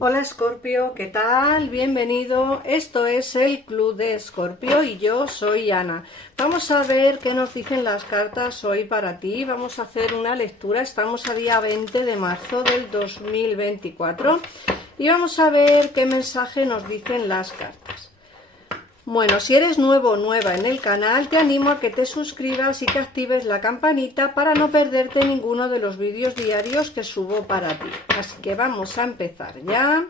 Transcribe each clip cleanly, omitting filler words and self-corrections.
Hola Escorpio, ¿qué tal? Bienvenido. Esto es el Club de Escorpio y yo soy Ana. Vamos a ver qué nos dicen las cartas hoy para ti. Vamos a hacer una lectura. Estamos a día 20 de marzo del 2024 y vamos a ver qué mensaje nos dicen las cartas. Bueno, si eres nuevo o nueva en el canal, te animo a que te suscribas y que actives la campanita para no perderte ninguno de los vídeos diarios que subo para ti. Así que vamos a empezar ya.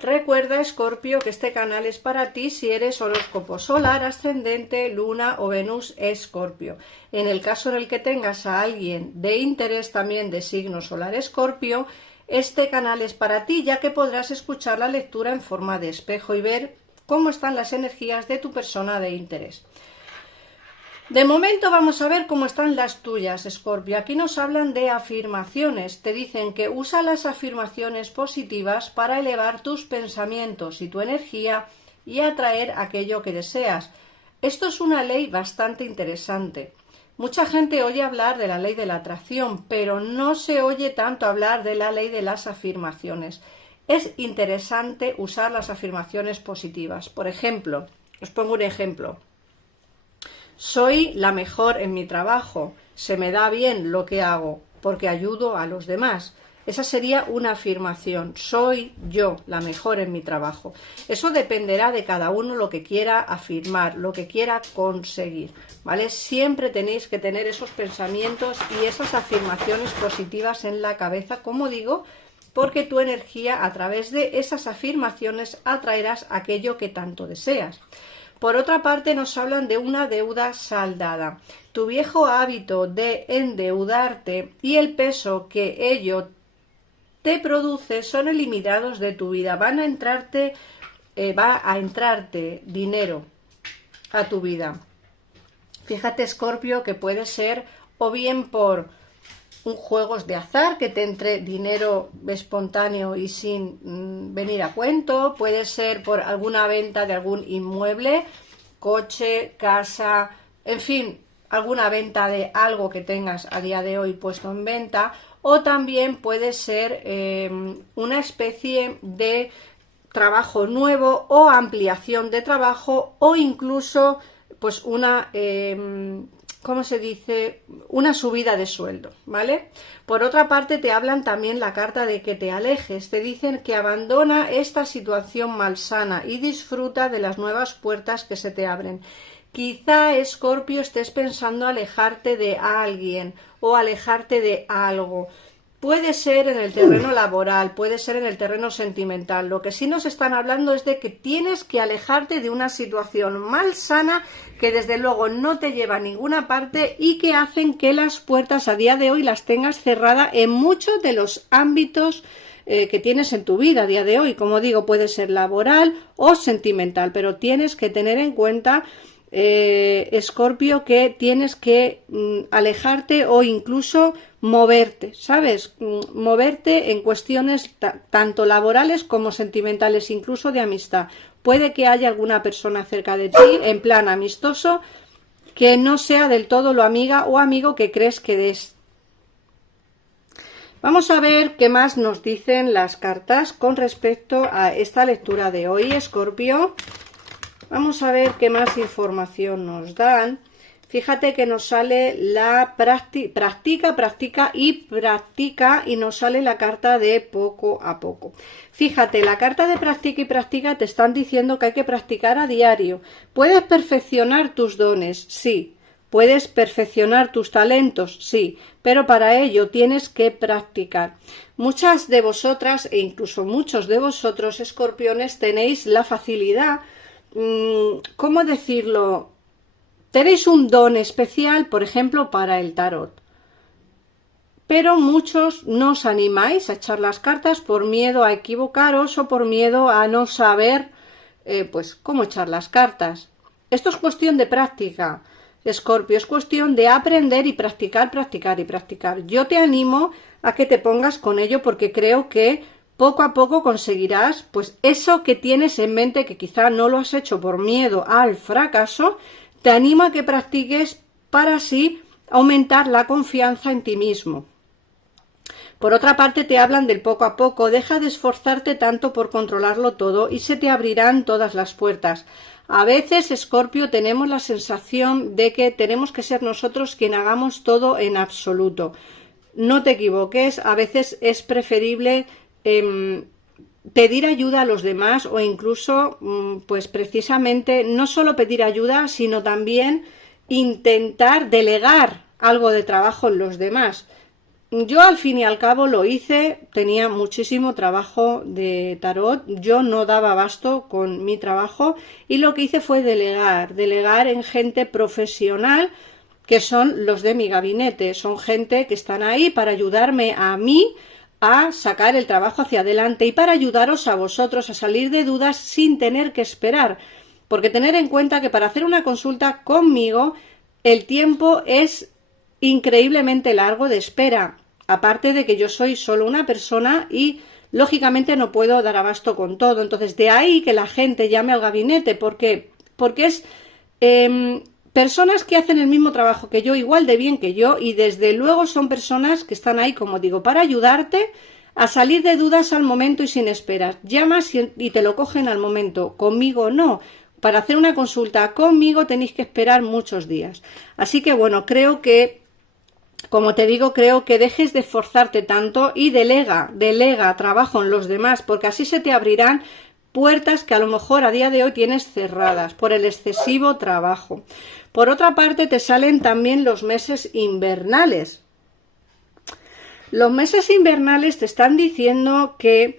Recuerda, Escorpio, que este canal es para ti si eres horóscopo solar, ascendente, luna o Venus Escorpio. En el caso en el que tengas a alguien de interés también de signo solar Escorpio, este canal es para ti, ya que podrás escuchar la lectura en forma de espejo y ver cómo están las energías de tu persona de interés. De momento vamos a ver cómo están las tuyas, Escorpio. Aquí nos hablan de afirmaciones. Te dicen que usa las afirmaciones positivas para elevar tus pensamientos y tu energía y atraer aquello que deseas. Esto es una ley bastante interesante. Mucha gente oye hablar de la ley de la atracción, pero no se oye tanto hablar de la ley de las afirmaciones. Es interesante usar las afirmaciones positivas. Por ejemplo, os pongo un ejemplo. Soy la mejor en mi trabajo, se me da bien lo que hago porque ayudo a los demás. Esa sería una afirmación, soy yo la mejor en mi trabajo. Eso dependerá de cada uno lo que quiera afirmar, lo que quiera conseguir, ¿vale? Siempre tenéis que tener esos pensamientos y esas afirmaciones positivas en la cabeza, como digo, porque tu energía a través de esas afirmaciones atraerás aquello que tanto deseas. Por otra parte, nos hablan de una deuda saldada. Tu viejo hábito de endeudarte y el peso que ello te produce son eliminados de tu vida. Va a entrarte dinero a tu vida. Fíjate, Escorpio, que puede ser o bien por juegos de azar, que te entre dinero espontáneo y sin venir a cuento, puede ser por alguna venta de algún inmueble, coche, casa, en fin, alguna venta de algo que tengas a día de hoy puesto en venta, o también puede ser una especie de trabajo nuevo o ampliación de trabajo o incluso pues una ¿cómo se dice? Una subida de sueldo, ¿vale? Por otra parte, te hablan también la carta de que te alejes. Te dicen que abandona esta situación malsana y disfruta de las nuevas puertas que se te abren. Quizá, Escorpio, estés pensando alejarte de alguien o alejarte de algo. Puede ser en el terreno laboral, puede ser en el terreno sentimental. Lo que sí nos están hablando es de que tienes que alejarte de una situación malsana que desde luego no te lleva a ninguna parte y que hacen que las puertas a día de hoy las tengas cerradas en muchos de los ámbitos que tienes en tu vida a día de hoy. Como digo, puede ser laboral o sentimental, pero tienes que tener en cuenta, Escorpio, que tienes que alejarte o incluso moverte, ¿sabes? Moverte en cuestiones tanto laborales como sentimentales, incluso de amistad. Puede que haya alguna persona cerca de ti, en plan amistoso, que no sea del todo lo amiga o amigo que crees que es. Vamos a ver qué más nos dicen las cartas con respecto a esta lectura de hoy, Escorpio. Vamos a ver qué más información nos dan. Fíjate que nos sale la practica y nos sale la carta de poco a poco. Fíjate, la carta de practica te están diciendo que hay que practicar a diario. ¿Puedes perfeccionar tus dones? Sí. ¿Puedes perfeccionar tus talentos? Sí. Pero para ello tienes que practicar. Muchas de vosotras e incluso muchos de vosotros, escorpiones, tenéis la facilidad, ¿cómo decirlo? Tenéis un don especial, por ejemplo, para el tarot. Pero muchos no os animáis a echar las cartas por miedo a equivocaros o por miedo a no saber pues cómo echar las cartas. Esto es cuestión de práctica, Escorpio, es cuestión de aprender y practicar, practicar y practicar. Yo te animo a que te pongas con ello porque creo que poco a poco conseguirás pues eso que tienes en mente, que quizá no lo has hecho por miedo al fracaso. Te animo a que practiques para así aumentar la confianza en ti mismo. Por otra parte, te hablan del poco a poco. Deja de esforzarte tanto por controlarlo todo y se te abrirán todas las puertas. A veces, Escorpio, tenemos la sensación de que tenemos que ser nosotros quien hagamos todo en absoluto. No te equivoques, a veces es preferible pedir ayuda a los demás o incluso, pues precisamente, no solo pedir ayuda, sino también intentar delegar algo de trabajo en los demás. Yo al fin y al cabo lo hice, tenía muchísimo trabajo de tarot, yo no daba abasto con mi trabajo y lo que hice fue delegar en gente profesional que son los de mi gabinete, son gente que están ahí para ayudarme a mí a sacar el trabajo hacia adelante y para ayudaros a vosotros a salir de dudas sin tener que esperar, porque tener en cuenta que para hacer una consulta conmigo el tiempo es increíblemente largo de espera, aparte de que yo soy solo una persona y lógicamente no puedo dar abasto con todo. Entonces de ahí que la gente llame al gabinete, porque es personas que hacen el mismo trabajo que yo, igual de bien que yo, y desde luego son personas que están ahí, como digo, para ayudarte a salir de dudas al momento y sin esperas. Llamas y te lo cogen al momento, conmigo no. Para hacer una consulta conmigo tenéis que esperar muchos días. Así que bueno, creo que, como te digo, creo que dejes de esforzarte tanto y delega trabajo en los demás, porque así se te abrirán puertas que a lo mejor a día de hoy tienes cerradas por el excesivo trabajo. Por otra parte, te salen también los meses invernales. Los meses invernales te están diciendo que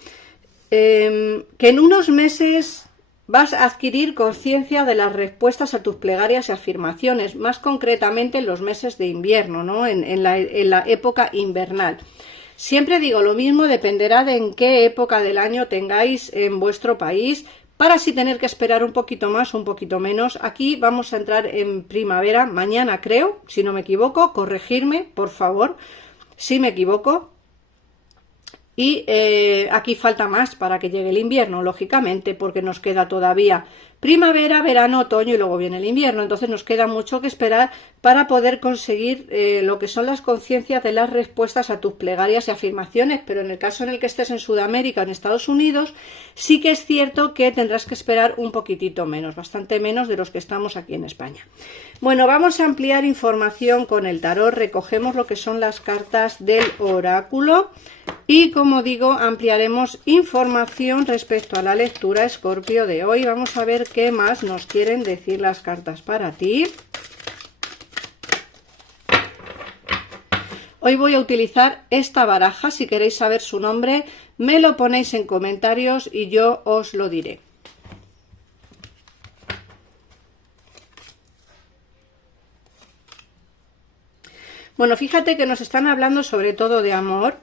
en unos meses vas a adquirir conciencia de las respuestas a tus plegarias y afirmaciones, más concretamente en los meses de invierno, ¿no? en la época invernal. Siempre digo lo mismo, dependerá de en qué época del año tengáis en vuestro país, para así tener que esperar un poquito más, un poquito menos. Aquí vamos a entrar en primavera, mañana creo, si no me equivoco, corregirme, por favor, si me equivoco. Y aquí falta más para que llegue el invierno, lógicamente, porque nos queda todavía primavera, verano, otoño y luego viene el invierno. Entonces nos queda mucho que esperar para poder conseguir lo que son las conciencias de las respuestas a tus plegarias y afirmaciones. Pero en el caso en el que estés en Sudamérica o en Estados Unidos, sí que es cierto que tendrás que esperar un poquitito menos, bastante menos de los que estamos aquí en España. Bueno, vamos a ampliar información con el tarot. Recogemos lo que son las cartas del oráculo. Y como digo, ampliaremos información respecto a la lectura Escorpio de hoy. Vamos a ver qué más nos quieren decir las cartas para ti. Hoy voy a utilizar esta baraja. Si queréis saber su nombre, me lo ponéis en comentarios y yo os lo diré. Bueno, fíjate que nos están hablando sobre todo de amor.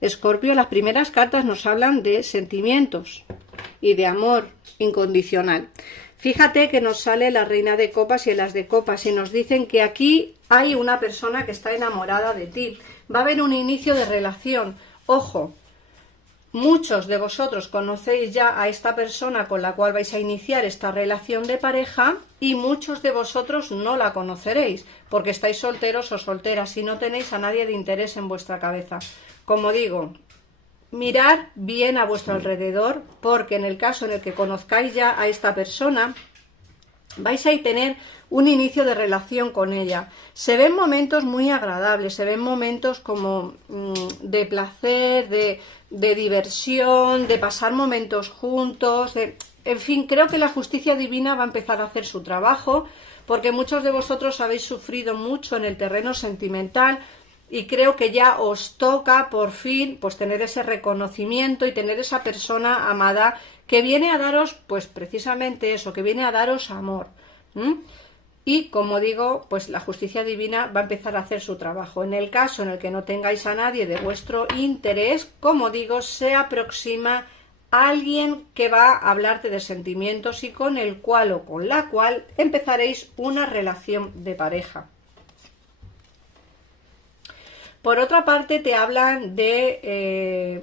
Escorpio, las primeras cartas nos hablan de sentimientos y de amor incondicional. Fíjate que nos sale la reina de copas y el as de copas y nos dicen que aquí hay una persona que está enamorada de ti. Va a haber un inicio de relación. Ojo, muchos de vosotros conocéis ya a esta persona con la cual vais a iniciar esta relación de pareja y muchos de vosotros no la conoceréis porque estáis solteros o solteras y no tenéis a nadie de interés en vuestra cabeza. Como digo, mirad bien a vuestro alrededor porque en el caso en el que conozcáis ya a esta persona, vais a tener un inicio de relación con ella. Se ven momentos muy agradables, se ven momentos como de placer, de diversión, de pasar momentos juntos, en fin, creo que la justicia divina va a empezar a hacer su trabajo porque muchos de vosotros habéis sufrido mucho en el terreno sentimental. Y creo que ya os toca por fin pues tener ese reconocimiento y tener esa persona amada que viene a daros pues precisamente eso, que viene a daros amor. Y como digo, pues la justicia divina va a empezar a hacer su trabajo. En el caso en el que no tengáis a nadie de vuestro interés, como digo, se aproxima alguien que va a hablarte de sentimientos y con el cual o con la cual empezaréis una relación de pareja. Por otra parte, te hablan de,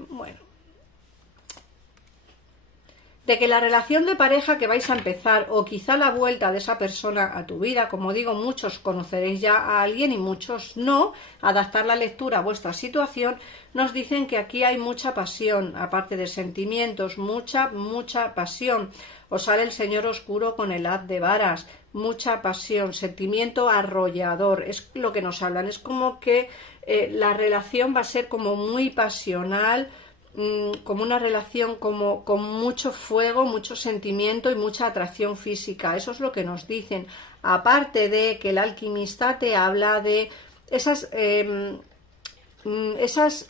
de que la relación de pareja que vais a empezar o quizá la vuelta de esa persona a tu vida, como digo, muchos conoceréis ya a alguien y muchos no, adaptar la lectura a vuestra situación, nos dicen que aquí hay mucha pasión, aparte de sentimientos, mucha pasión. Os sale el señor oscuro con el haz de varas, mucha pasión, sentimiento arrollador, es lo que nos hablan, es como que la relación va a ser como muy pasional, como una relación como con mucho fuego, mucho sentimiento y mucha atracción física. Eso es lo que nos dicen. Aparte de que el alquimista te habla de esas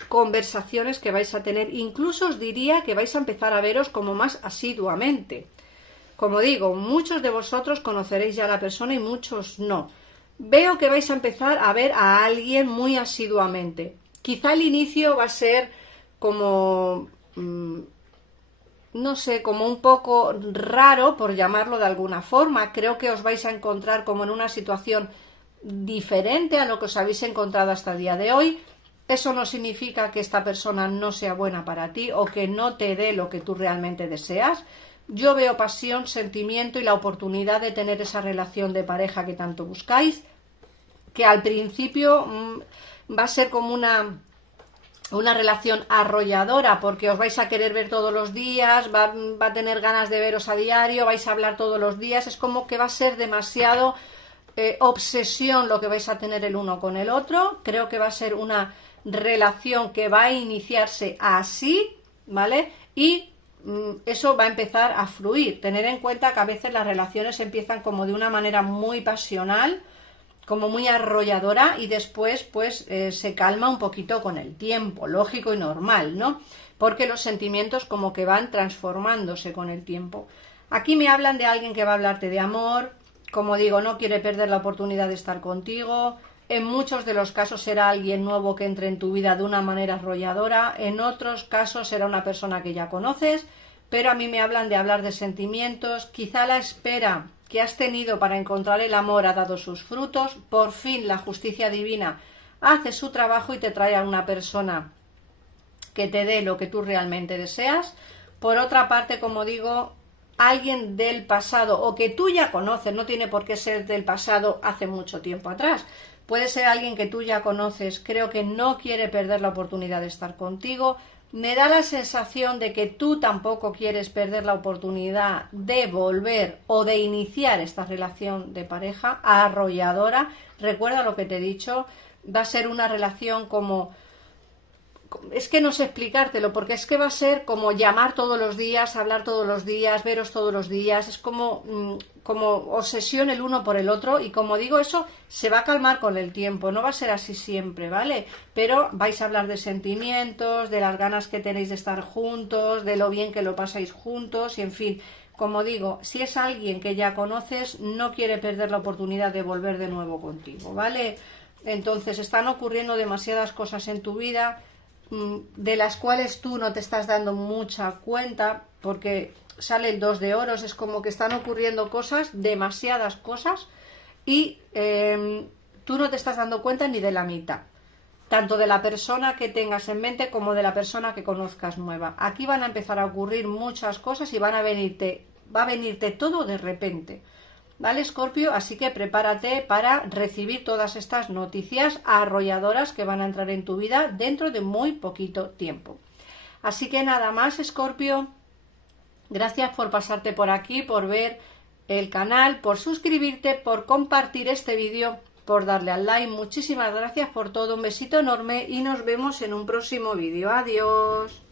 conversaciones que vais a tener. Incluso os diría que vais a empezar a veros como más asiduamente. Como digo, muchos de vosotros conoceréis ya a la persona y muchos no. Veo que vais a empezar a ver a alguien muy asiduamente. Quizá el inicio va a ser como, no sé, como un poco raro, por llamarlo de alguna forma. Creo que os vais a encontrar como en una situación diferente a lo que os habéis encontrado hasta el día de hoy. Eso no significa que esta persona no sea buena para ti o que no te dé lo que tú realmente deseas. Yo veo pasión, sentimiento y la oportunidad de tener esa relación de pareja que tanto buscáis, que al principio va a ser como una relación arrolladora, porque os vais a querer ver todos los días, va a tener ganas de veros a diario, vais a hablar todos los días, es como que va a ser demasiado obsesión lo que vais a tener el uno con el otro. Creo que va a ser una relación que va a iniciarse así, ¿vale? Y eso va a empezar a fluir. Tener en cuenta que a veces las relaciones empiezan como de una manera muy pasional, como muy arrolladora, y después pues se calma un poquito con el tiempo, lógico y normal, ¿no? Porque los sentimientos como que van transformándose con el tiempo. Aquí me hablan de alguien que va a hablarte de amor, como digo, no quiere perder la oportunidad de estar contigo. En muchos de los casos será alguien nuevo que entre en tu vida de una manera arrolladora, en otros casos será una persona que ya conoces, pero a mí me hablan de hablar de sentimientos. Quizá la espera que has tenido para encontrar el amor ha dado sus frutos, por fin la justicia divina hace su trabajo y te trae a una persona que te dé lo que tú realmente deseas. Por otra parte, como digo, alguien del pasado o que tú ya conoces, no tiene por qué ser del pasado hace mucho tiempo atrás, puede ser alguien que tú ya conoces, creo que no quiere perder la oportunidad de estar contigo. Me da la sensación de que tú tampoco quieres perder la oportunidad de volver o de iniciar esta relación de pareja arrolladora. Recuerda lo que te he dicho, va a ser una relación como... Es que no sé explicártelo, porque es que va a ser como llamar todos los días, hablar todos los días, veros todos los días, es como obsesión el uno por el otro, y como digo, eso se va a calmar con el tiempo, no va a ser así siempre, ¿vale? Pero vais a hablar de sentimientos, de las ganas que tenéis de estar juntos, de lo bien que lo pasáis juntos, y en fin, como digo, si es alguien que ya conoces, no quiere perder la oportunidad de volver de nuevo contigo, ¿vale? Entonces están ocurriendo demasiadas cosas en tu vida, de las cuales tú no te estás dando mucha cuenta, porque sale el 2 de oros, es como que están ocurriendo cosas, demasiadas cosas, y tú no te estás dando cuenta ni de la mitad, tanto de la persona que tengas en mente como de la persona que conozcas nueva. Aquí van a empezar a ocurrir muchas cosas y va a venirte todo de repente, ¿vale, Escorpio? Así que prepárate para recibir todas estas noticias arrolladoras que van a entrar en tu vida dentro de muy poquito tiempo. Así que nada más, Escorpio, gracias por pasarte por aquí, por ver el canal, por suscribirte, por compartir este vídeo, por darle al like. Muchísimas gracias por todo, un besito enorme y nos vemos en un próximo vídeo. Adiós.